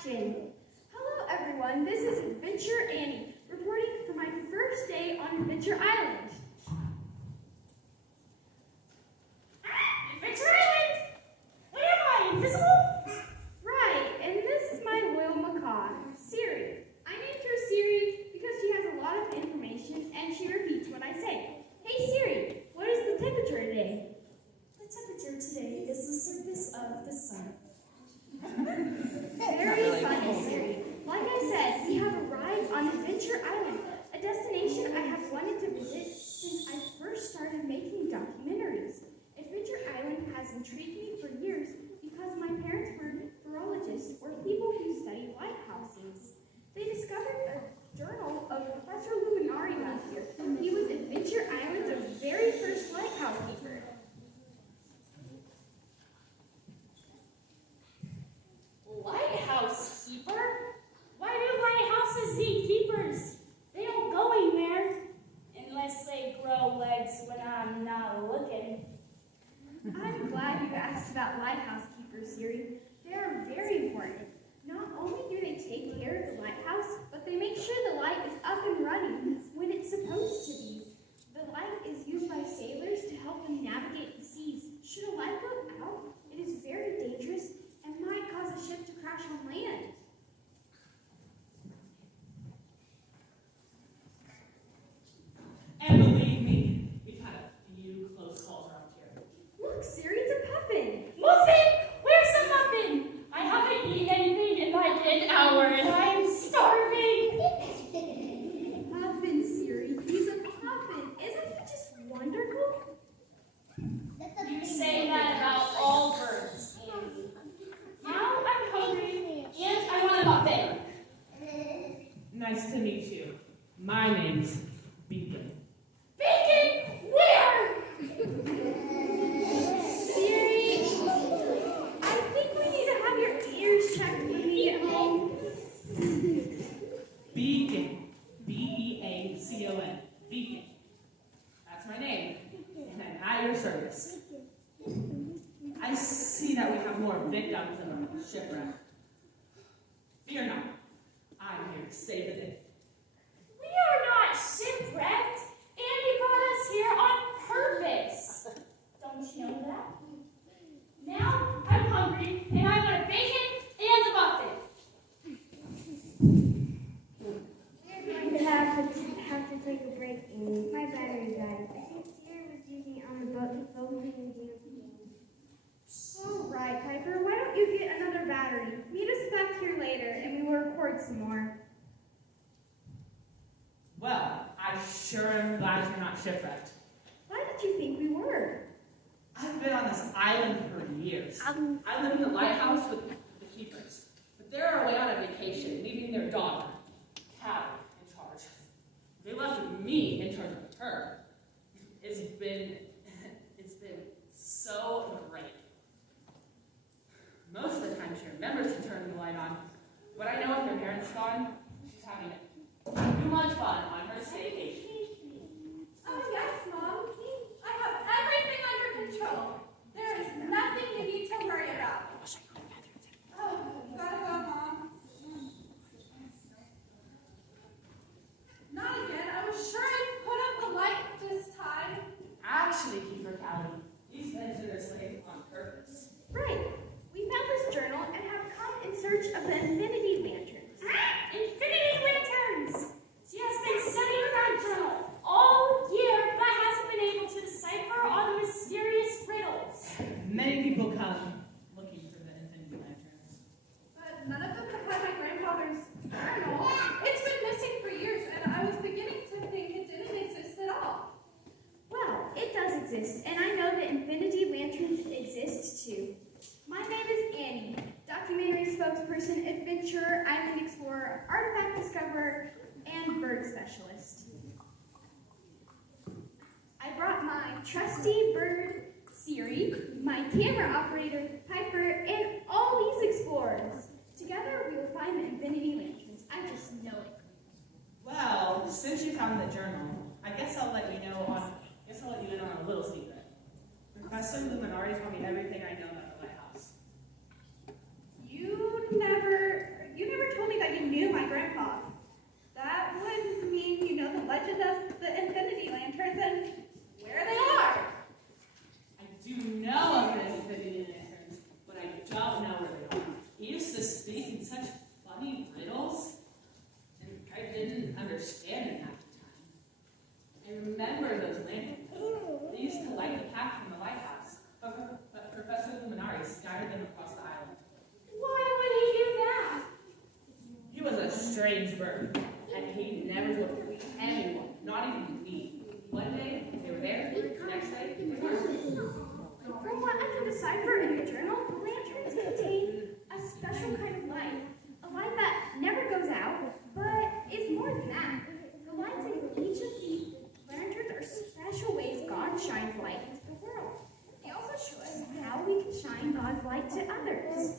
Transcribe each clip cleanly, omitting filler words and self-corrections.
Action! Hello everyone, this is Adventure Annie, reporting for my first day on Adventure Island. Adventure Island? Where am I? Invisible? Right, and this is my loyal Macaw, Siri. I named her Siri because she has a lot of information and she repeats what I say. Hey Siri, what is the temperature today? The temperature today is the surface of the sun. Very funny, Siri. Like I said, we have arrived on Adventure Island, a destination I have wanted to visit since I first started making documentaries. Adventure Island has intrigued me for years because my parents were virologists or people who study lighthouses. They discovered a journal of Professor Luminari last year. He was Adventure Island's very first lighthouse keeper. Lighthouse keeper? Why do lighthouses need keepers? They don't go anywhere unless they grow legs when I'm not looking. I'm glad you asked about lighthouse keepers, Siri. They are very important. Not only do they take care of the lighthouse, but they make sure the light is up and running when it's supposed to be. The light is used by sailors to help them navigate the seas. Should a light go out, it is very dangerous and might cause a ship to crash on land. And believe me, we've had a few close calls around here. Look, Siri, it's a puffin. Muffin? Where's the muffin? I haven't eaten anything in like an hour and I'm starving. Puffin, Siri, he's a puffin. Isn't he just wonderful? You say that about all birds, Andy. Now I'm hungry and I want a muffin. Nice to meet you. My name's Beacon. Bacon? Where? Siri, I think we need to have your ears checked when we get home. Beacon. B-E-A-C-O-N. Beacon. That's my name. And I'm at your service. I see that we have more victims in our shipwreck. Fear not. I'm here to save the day. We are not shipwrecked. Andy brought us here on purpose. Don't you know that? Now I'm hungry and I want a bacon and a muffin. We're going to have to take a break, Amy. My battery died. I think Siri was using it on the boat to film him and do it. All right, Piper, why don't you get another battery? Meet us back here later and we will record some more. Well, I sure am glad you're not shipwrecked. Why did you think we were? I've been on this island for years. I live in the lighthouse with the keepers, but they're away on a vacation, leaving their daughter, Callie, in charge. They left me in charge of her. It's been so great. Most of the time she remembers to turn the light on, but I know if her parents gone, she's having too much fun on her staycation. Oh, yes, Mom. I have everything under control. There is nothing you need to worry about. Oh, gotta go, Mom. Not again. I was sure I'd put up the light this time. Actually, Keeper Callie, these things are their slaves on purpose. Right. We found this journal and have come in search of the Infinity Lanterns. Infinity Lanterns! She has been studying that journal all year, but hasn't been able to decipher all the mysterious riddles. Many people come looking for the Infinity Lanterns. But none of them have had my grandfather's journal. It's been missing for years, and I was beginning to think it didn't exist at all. Well, it does exist, and I know that Infinity Lanterns exist too. My name is Annie, documentary spokesperson, adventurer, island explorer, artifact discoverer, and bird specialist. I brought my trusty bird, Siri, my camera operator, Piper, and all these explorers. Together, we will find the Infinity Lanterns. I just know it. Well, since you found the journal, I guess I'll let you in on a little secret. Professor Luminari told me everything I know about the lighthouse. You cipher in the journal, the lanterns contain a special kind of light. A light that never goes out, but is more than that. The lights in each of the lanterns are special ways God shines light into the world. They also show us how we can shine God's light to others.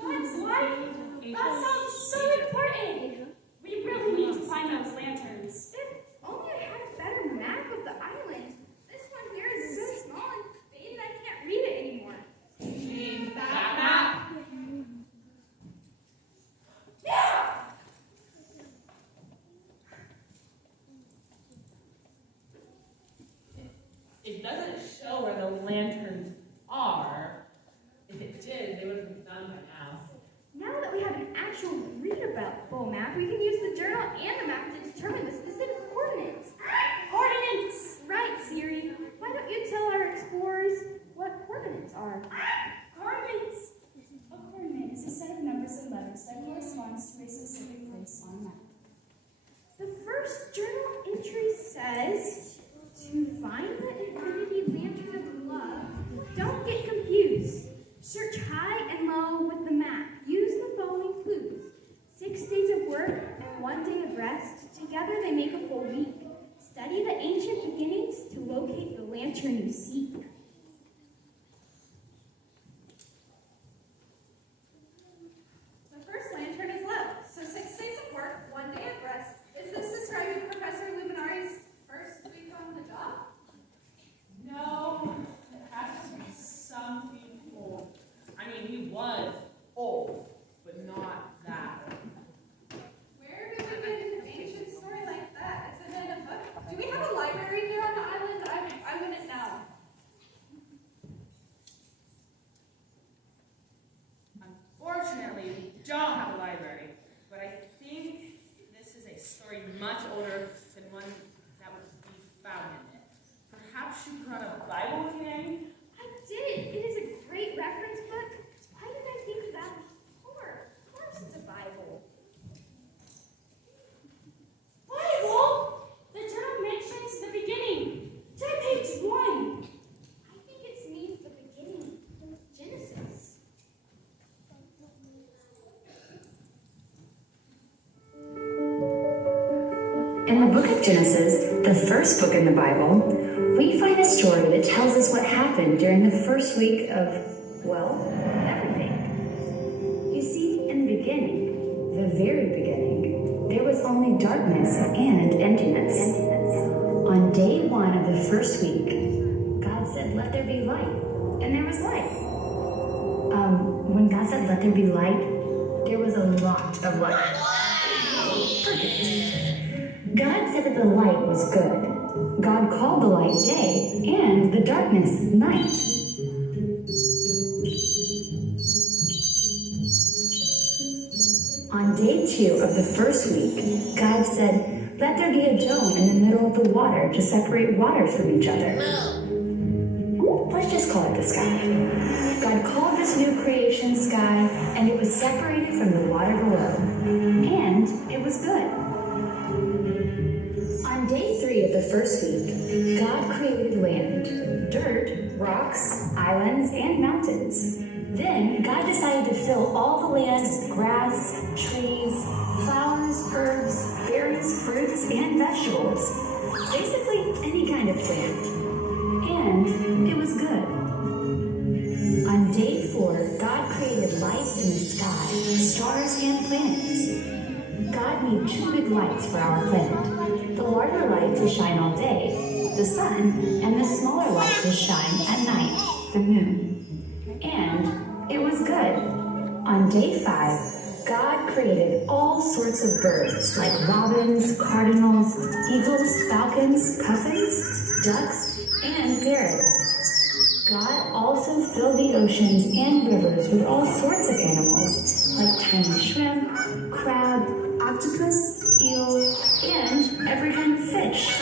God's light? That sounds so important. We really need to find those lanterns. If only I had a better map of the island. This one here is so small and faded I can't read it anymore. Need that map? Yeah! It doesn't show where the lanterns are. If it did, they would have been done by now. Now that we have an actual readable map, we can use the journal and the map to determine the specific coordinates. Coordinates! Right, Siri. Why don't you tell our explorers what coordinates are? Coordinates! A coordinate is a set of numbers and letters that corresponds to a specific place on a map. The first journal entry says, to find the infinity lantern of love, don't get confused. Search high and low with the map. Use the following clues. 6 days of work and 1 day of rest. Together they make a full week. Study the ancient beginnings to locate the lantern you seek. The first lantern is love. So 6 days of work, 1 day of rest. Is this describing Professor Luminari's first week on the job? No, it has to be something old. I mean, he was old, but not that old. Where do we get an ancient story like that? Is it in a book? Do we have a library here on the island? I wouldn't know. Unfortunately, we don't have a library, but I think this is a story much older than one that would be found in it. Perhaps you brought a Bible with you, Annie? I did. It is a great reference book. Why did I think of that before? Of course it's a Bible. Bible! The journal mentions the beginning. Turn page 1. I think it means the beginning. Genesis. In the book of Genesis, the first book in the Bible, we find a story that tells us what happened during the first week of, well, everything. You see, in the beginning, the very beginning, there was only darkness and emptiness. On day 1 of the first week, God said, "Let there be light," and there was light. When God said, "Let there be light," there was a lot of light. Perfect. God said that the light was good. God called the light day and the darkness night. On day 2 of the first week, God said, "Let there be a dome in the middle of the water to separate waters from each other." Let's just call it the sky. God called this new creation sky, and it was separated from the water below. And it was good. On day 3 of the first week, God created land, dirt, rocks, islands, and mountains. Then God decided to fill all the land with grass, trees, flowers, herbs, berries, fruits, and vegetables. Basically, any kind of plant. And it was good. On day 4, God created lights in the sky, stars, and planets. God made 2 big lights for our planet. The larger light to shine all day, the sun, and the smaller light to shine at night, the moon. And it was good. On day 5, God created all sorts of birds like robins, cardinals, eagles, falcons, puffins, ducks, and parrots. God also filled the oceans and rivers with all sorts of animals like tiny shrimp, crab, octopus, eel, and every kind of fish.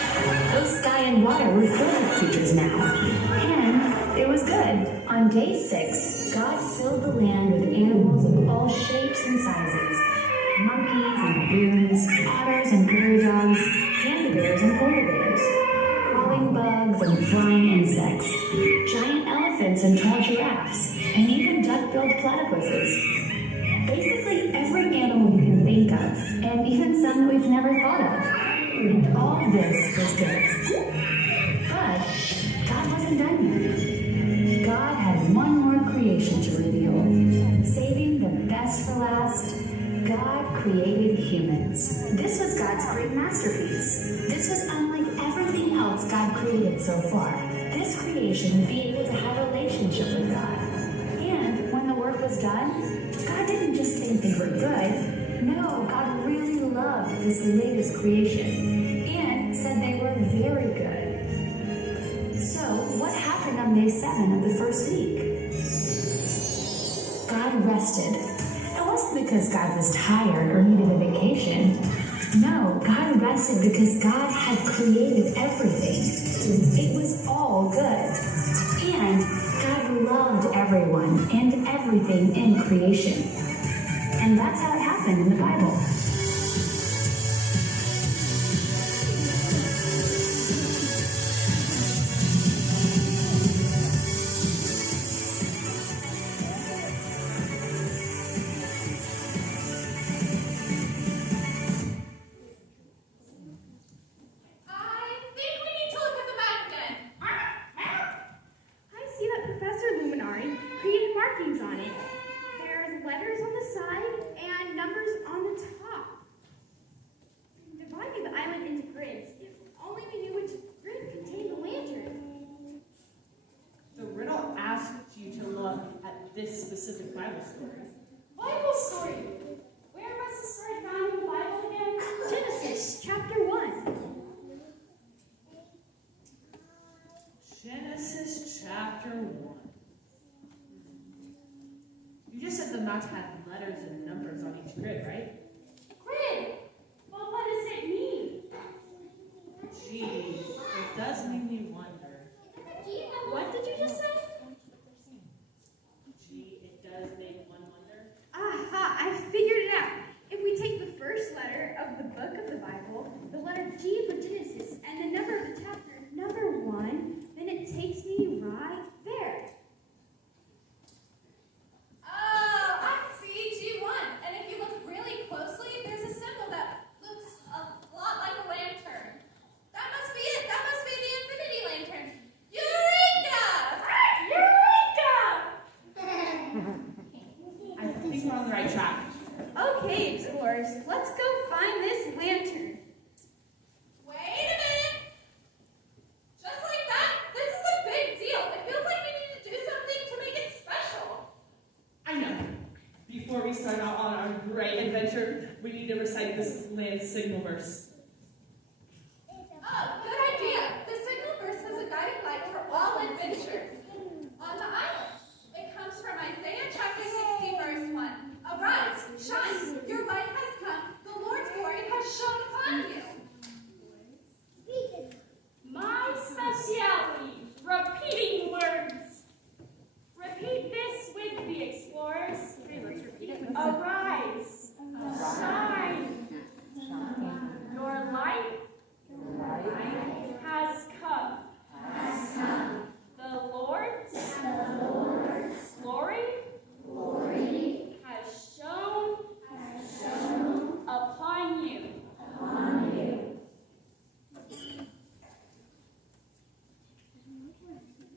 Both sky and water were filled with creatures now. And it was good. On day 6, God filled the land with animals of all shapes and sizes. Monkeys and baboons, otters and prairie dogs, panda bears and polar bears, crawling bugs and flying insects, giant elephants elephants and tall giraffes, and even duck-billed platypuses. Basically every animal you can think of, and even some that we've never thought of. And all this was good. But God wasn't done yet. God had one more creation to reveal. Saving the best for last, God created humans. This was God's great masterpiece. This was unlike everything else God created so far. This creation would be able to have a relationship with God. And when the work was done, God didn't just think they were good. No, God really loved this latest creation and said they were very good. So, what happened on day 7 of the first week? God rested. It wasn't because God was tired or needed a vacation. No, God rested because God had created everything. It was all good. And God loved everyone and everything in creation. And that's how it happened in the Bible. This specific Bible story. Bible story? Where was the story found in the Bible again? Genesis chapter 1. Genesis chapter 1. You just said the map had letters and numbers on each grid, right? Grid? Well, what does it mean? Gee, it does make me wonder. What did you just say? Aha, I figured it out. If we take the first letter of the book of the Bible, the letter G for Genesis, and the number of the chapter, number 1, then it takes me right there. Oh, I see G1. And if you look really closely, there's a symbol that looks a lot like a lantern. That must be it. That must be the infinity lantern. Eureka! Eureka! I think we're on the right track. Okay, explorers, let's go find this lantern. Wait a minute. Just like that? This is a big deal. It feels like we need to do something to make it special. I know. Before we start out on our great adventure, we need to recite this land signal verse. Oh, good idea. The signal verse is a guiding light for all adventures on the island. It comes from Isaiah chapter 60, verse 1. Arise, shine, your light has come, the Lord's glory has shone upon you. My speciality, repeating words. Repeat this with me, explorers. Let's repeat it. Arise, shine, your light has come. The Lord's glory has shone upon you.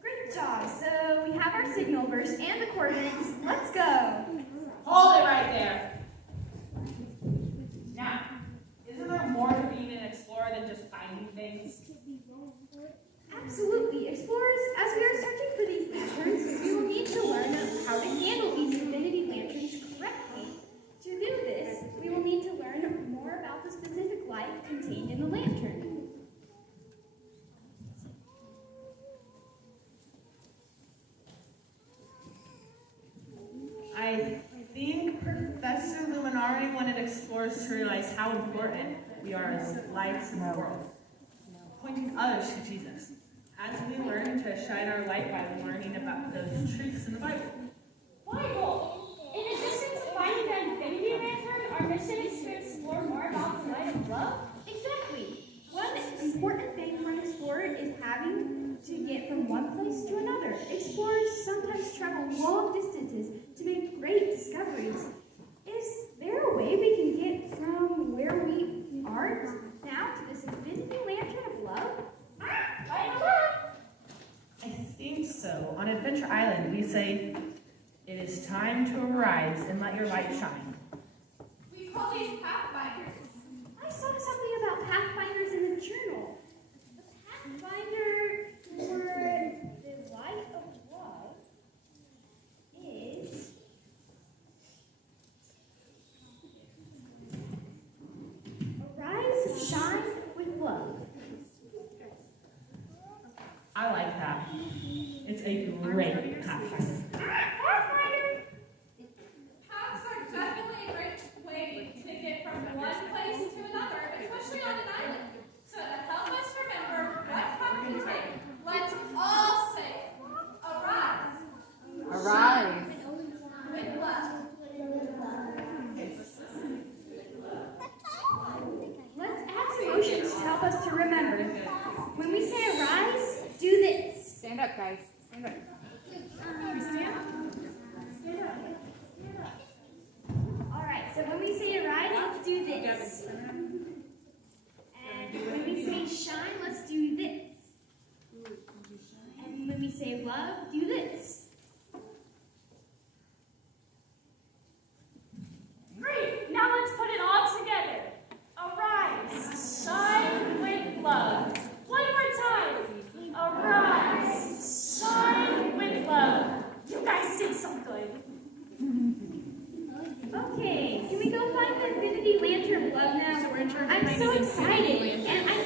Great job. So we have our signal verse and the coordinates. Let's go. Hold it right there. Now, isn't there more to being an explorer than just finding things? Absolutely. Explorers, as we are searching for these lanterns, we will need to learn how to handle these infinity lanterns correctly. To do this, we will need to learn more about the specific light contained in the lantern. I think Professor Luminari wanted explorers to realize how important we are as lights in the world, pointing others to Jesus, as we learn to shine our light by learning about those truths in the Bible. Bible! In addition to finding the infinity lantern, our mission is to explore more about the light of love. Exactly. One important thing for an explorer is having to get from one place to another. Explorers, some travel long distances to make great discoveries. Is there a way we can get from where we are now to this infinity lantern of love? I think so. On Adventure Island, we say, "It is time to arise and let your light shine." We call these pathfinders. I saw something about pathfinders in the journal. The pathfinder for the light of love is arise, shine with love. I like that. It's a great pathfinder. Paths are definitely a great way to get from one place to another, especially on an island. So to help us remember what path to take, let's all say, arise. Arise. With love. Let's add some motions to help us to remember. When we say arise, do this. Stand up, guys. Stand up. All right, so when we say arise, let's do this. And when we say shine, let's do this. And when we say love, do this. Great! Now let's put it all together. Arise, shine with love. One more time. Arise, shine with love. You guys did so good. Okay, can we go find the Infinity Lantern of Love now? I'm so excited, and I